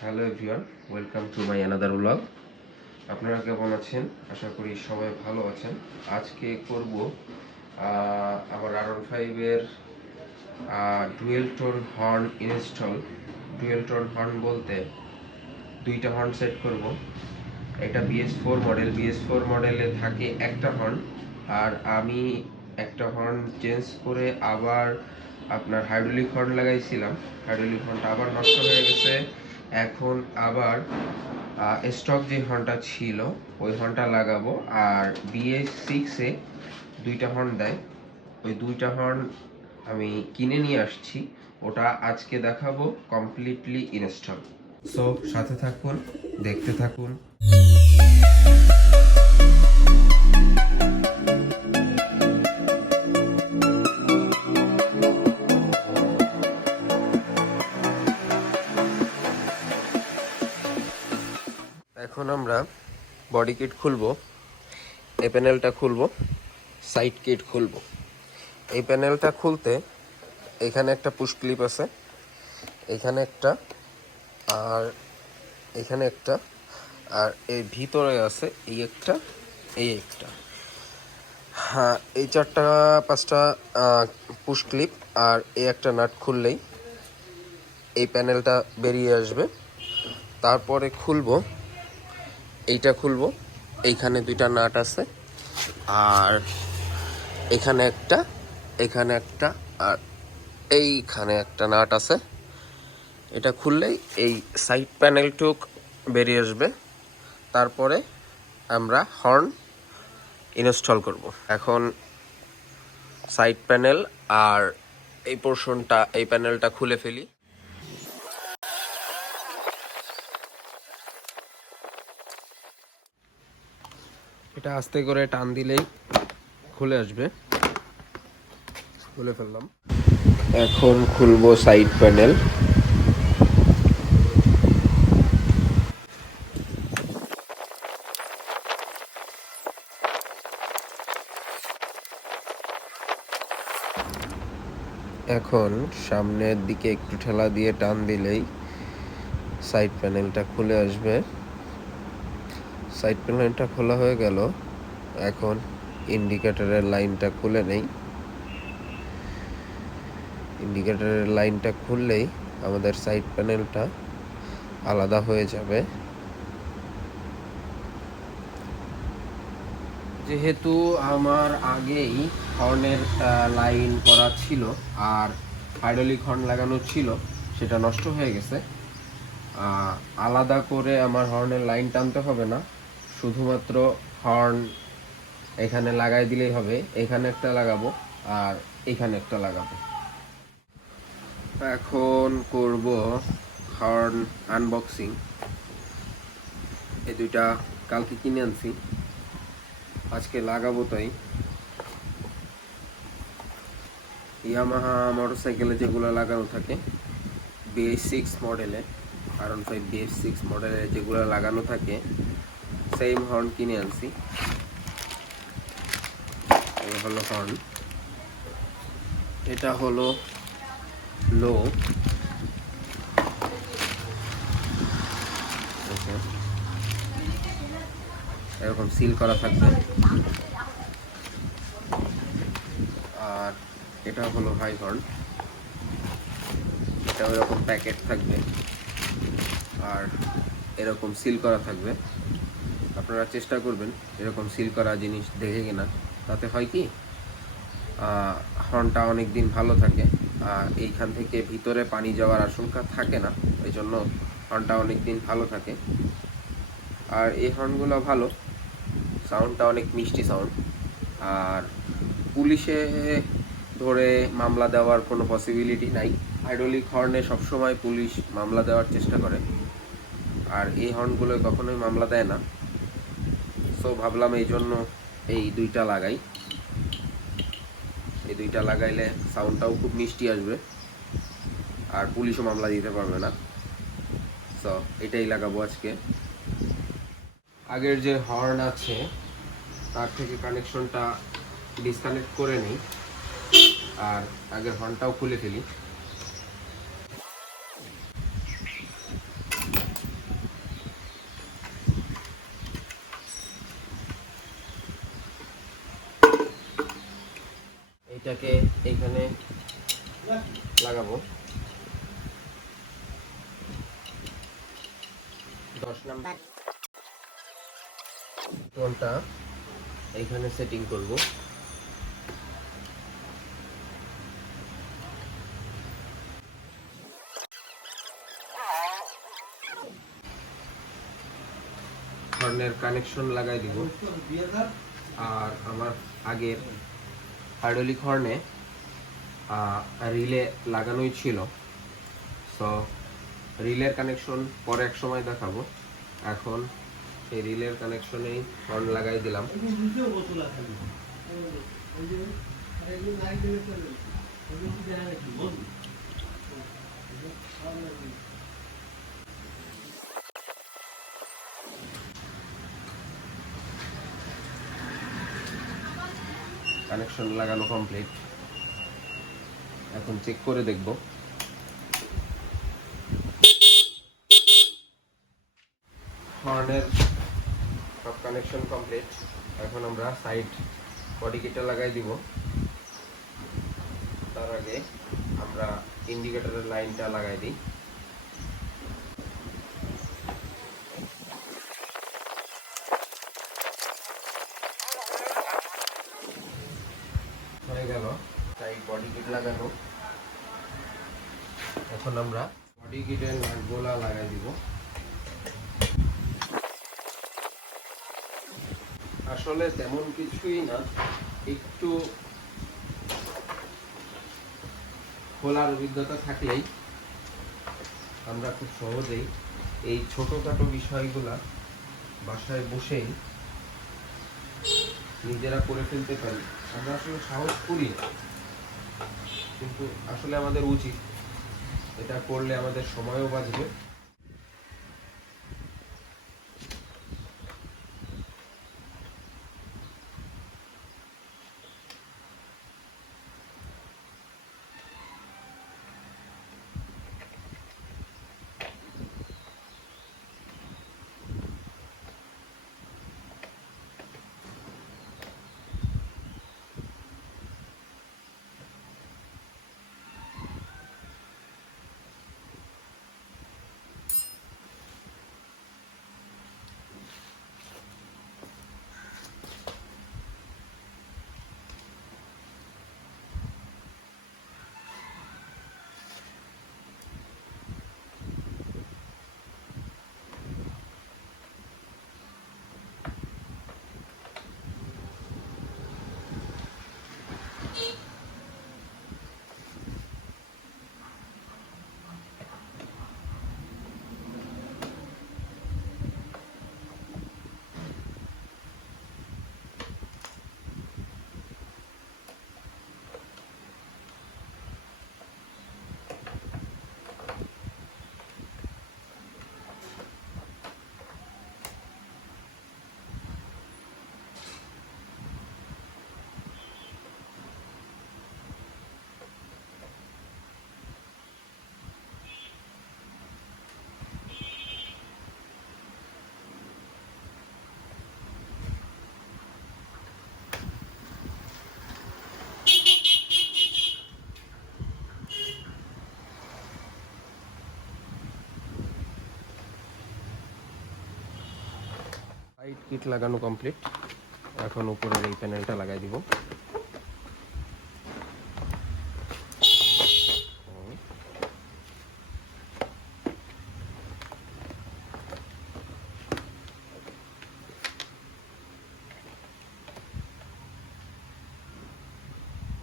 Hello everyone, welcome to my another blog. আপনারা কেমন আছেন? আশা করি সবাই ভালো আছেন। আজকে করব আমার R15 এর dual tone horn install. Dual tone horn বলতে দুইটা হর্ন সেট করব। এটা BS4 মডেলে থাকে একটা হর্ন, আর আমি একটা হর্ন চেঞ্জ করে আবার আপনার হাইড্রোলিক হর্ন লাগাইছিলাম। হাইড্রোলিক হর্নটা আবার নষ্ট হয়ে গেছে। এখন আবার স্টক যে হর্নটা ছিল ওই হর্নটা লাগাবো। আর BS6-এ দুইটা হর্ন দেয়, ওই দুইটা হর্ন আমি কিনে নিয়ে আসছি। ওটা আজকে দেখাবো কমপ্লিটলি ইনস্টল। সো সাথে থাকুন, দেখতে থাকুন। এখন আমরা বডি কিট খুলবো, এই প্যানেলটা খুলবো, সাইড কিট খুলবো। এই প্যানেলটা খুলতে এখানে একটা পুশ ক্লিপ আছে, এখানে একটা, আর এখানে একটা, আর এই ভিতরে আছে এই একটা, এই একটা। হ্যাঁ, এই চারটা পাঁচটা পুশ ক্লিপ আর এই একটা নাট খুললেই এই প্যানেলটা বেরিয়ে আসবে। তারপরে খুলবো, এইটা খুলবো, এইখানে দুইটা নাট আছে, আর এখানে একটা, এখানে একটা, আর এইখানে একটা নাট আছে। এটা খুললেই এই সাইড প্যানেলটুক বেরিয়ে আসবে। তারপরে আমরা হর্ন ইনস্টল করব। এখন সাইড প্যানেল আর এই পোর্শনটা, এই প্যানেলটা খুলে ফেলি। এটা আস্তে করে টান দিলেই খুলে আসবে। খুলে ফেললাম। এখন খুলবো সাইড প্যানেল। এখন সামনের দিকে একটু ঠেলা দিয়ে টান দিলেই সাইড প্যানেলটা খুলে আসবে। সাইড প্যানেলটা খোলা হয়ে গেল। এখন ইন্ডিকেটরের লাইনটা খুলে নেই। ইন্ডিকেটরের লাইনটা খুললেই আমাদের সাইড প্যানেলটা আলাদা হয়ে যাবে। যেহেতু আমার আগেই হর্নের লাইন করা ছিল আর হাইড্রোলিক হর্ন লাগানো ছিল, সেটা নষ্ট হয়ে গেছে। আলাদা করে আমার হর্নের লাইন টানতে হবে না, শুধুমাত্র হর্ন এখানে লাগাই দিলেই হবে। এখানে একটা লাগাবো আর এখানে একটা লাগাবো। এখন করব হর্ন আনবক্সিং। এই দুইটা কালকে কিনে আনছি, আজকে লাগাবো। তাই ইয়ামাহা মোটরসাইকেলে যেগুলো লাগানো থাকে BS6 মডেলে, R15 BS6 মডেলে যেগুলো লাগানো থাকে সেম হর্ন কিনে আনছি। এই হলো হর্ন, এটা হলো লো। এরকম সিল করা থাকবে। আর এটা হলো হাই হর্ন, এটা এরকম প্যাকেট থাকবে আর এরকম সিল করা থাকবে। আপনারা চেষ্টা করবেন এরকম সিল করা জিনিস দেখে কিনা, তাতে হয় কি হর্নটা অনেক দিন ভালো থাকে। এইখান থেকে ভিতরে পানি যাওয়ার আশঙ্কা থাকে না, এই জন্য হর্নটা অনেক দিন ভালো থাকে। আর এই হর্নগুলো ভালো, সাউন্ডটা অনেক মিষ্টি সাউন্ড। আর পুলিশে ধরে মামলা দেওয়ার কোনো পসিবিলিটি নাই। হাইড্রোলিক হর্নে সবসময় পুলিশ মামলা দেওয়ার চেষ্টা করে, আর এই হর্নগুলো কখনোই মামলা দেয় না। সো ভাবলাম এই জন্য এই দুইটা লাগাই। এই দুইটা লাগাইলে সাউন্ডটাও খুব মিষ্টি আসবে আর পুলিশও মামলা দিতে পারবে না। সো এটাই লাগাবো আজকে। আগের যে হর্ন আছে তার থেকে কানেকশনটা ডিসকানেক্ট করে নেই আর আগের হর্নটাও খুলে ফেলি। এটাকে এইখানে লাগাবো। 10 নাম্বার টোনটা এইখানে সেটিং করব। হর্নের কানেকশন লাগাই দিব। আর আমার আগের হাইড্রোলিক হর্নে রিলে লাগানোই ছিল, সো রিলের কানেকশন পরে এক সময় দেখাবো। এখন এই রিলের কানেকশনেই হর্ন লাগাই দিলাম। কানেকশন লাগানো কমপ্লিট। এখন চেক করে দেখব। হর্নের সব কানেকশন কমপ্লিট। এখন আমরা সাইড বডি কিটটা লাগাই দিব। তার আগে আমরা ইন্ডিকেটরের লাইনটা লাগাই দিই। হয়ে গেল সাইড বডি কিট লাগানো। এখন আমরা বডি কিটের নাটগুলা লাগাই দিব। আসলে তেমন কিছুই না, একটু খোলার অভিজ্ঞতা থাকলেই আমরা খুব সহজেই এই ছোটখাটো বিষয়গুলা বাসায় বসেই নিজেরা করে ফেলতে পারি। আমরা আসলে সাহস করি, কিন্তু আসলে আমাদের উচিত। এটা করলে আমাদের সময়ও বাঁচবে। সাইড কিট লাগানো কমপ্লিট। এখন উপরের এই প্যানেলটা লাগাই দিব।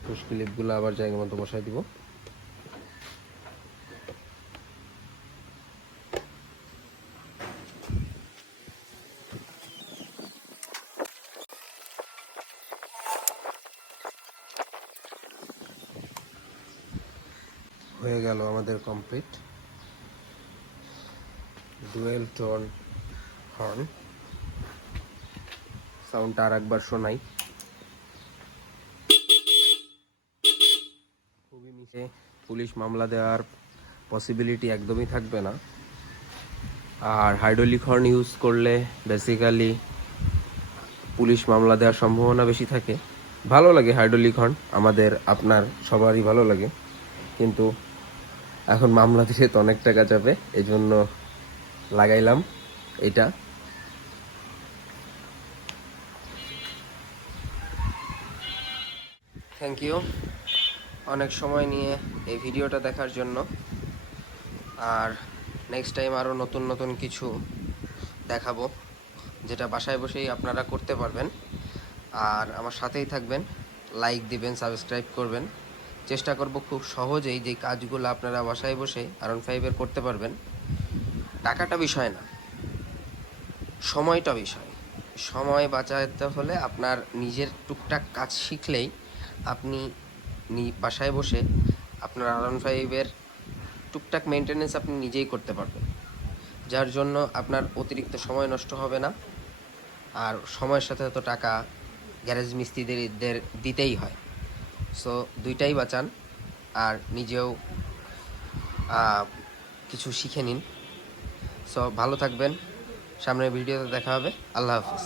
পুশ ক্লিপগুলো আবার জায়গা মতো বসাই দিব। হয়ে গেল আমাদের কমপ্লিট ডুয়েল টোন হর্ন। সাউন্ডটা আর একবার শোনাই। খুবই মিশে পুলিশ মামলা দেওয়ার পসিবিলিটি একদমই থাকবে না। আর হাইড্রোলিক হর্ন ইউজ করলে বেসিক্যালি পুলিশ মামলা দেওয়ার সম্ভাবনা বেশি থাকে। ভালো লাগে হাইড্রোলিক হর্ন, আমাদের আপনার সবারই ভালো লাগে, কিন্তু এখন মামলা দিলে তো অনেক টাকা যাবে, এই জন্য লাগাইলাম এটা। থ্যাংক ইউ অনেক সময় নিয়ে এই ভিডিওটা দেখার জন্য। আর নেক্সট টাইম আরও নতুন নতুন কিছু দেখাবো, যেটা বাসায় বসেই আপনারা করতে পারবেন। আর আমার সাথেই থাকবেন, লাইক দিবেন, সাবস্ক্রাইব করবেন। চেষ্টা করব খুব সহজেই যে কাজগুলো আপনারা বাসায় বসে R15-এর করতে পারবেন। টাকাটা বিষয় না, সময়টা বিষয়। সময় বাঁচাতে হলে আপনার নিজের টুকটাক কাজ শিখলেই আপনি বাসায় বসে আপনার R15-এর টুকটাক মেনটেনেন্স আপনি নিজেই করতে পারবেন, যার জন্য আপনার অতিরিক্ত সময় নষ্ট হবে না। আর সময়ের সাথে তো টাকা গ্যারেজ মিস্ত্রিদের দিতেই হয়। সো দুইটাই বাঁচান, আর নিজেও কিছু শিখে নিন। সো ভালো থাকবেন, সামনের ভিডিওতে দেখা হবে। আল্লাহ হাফিজ।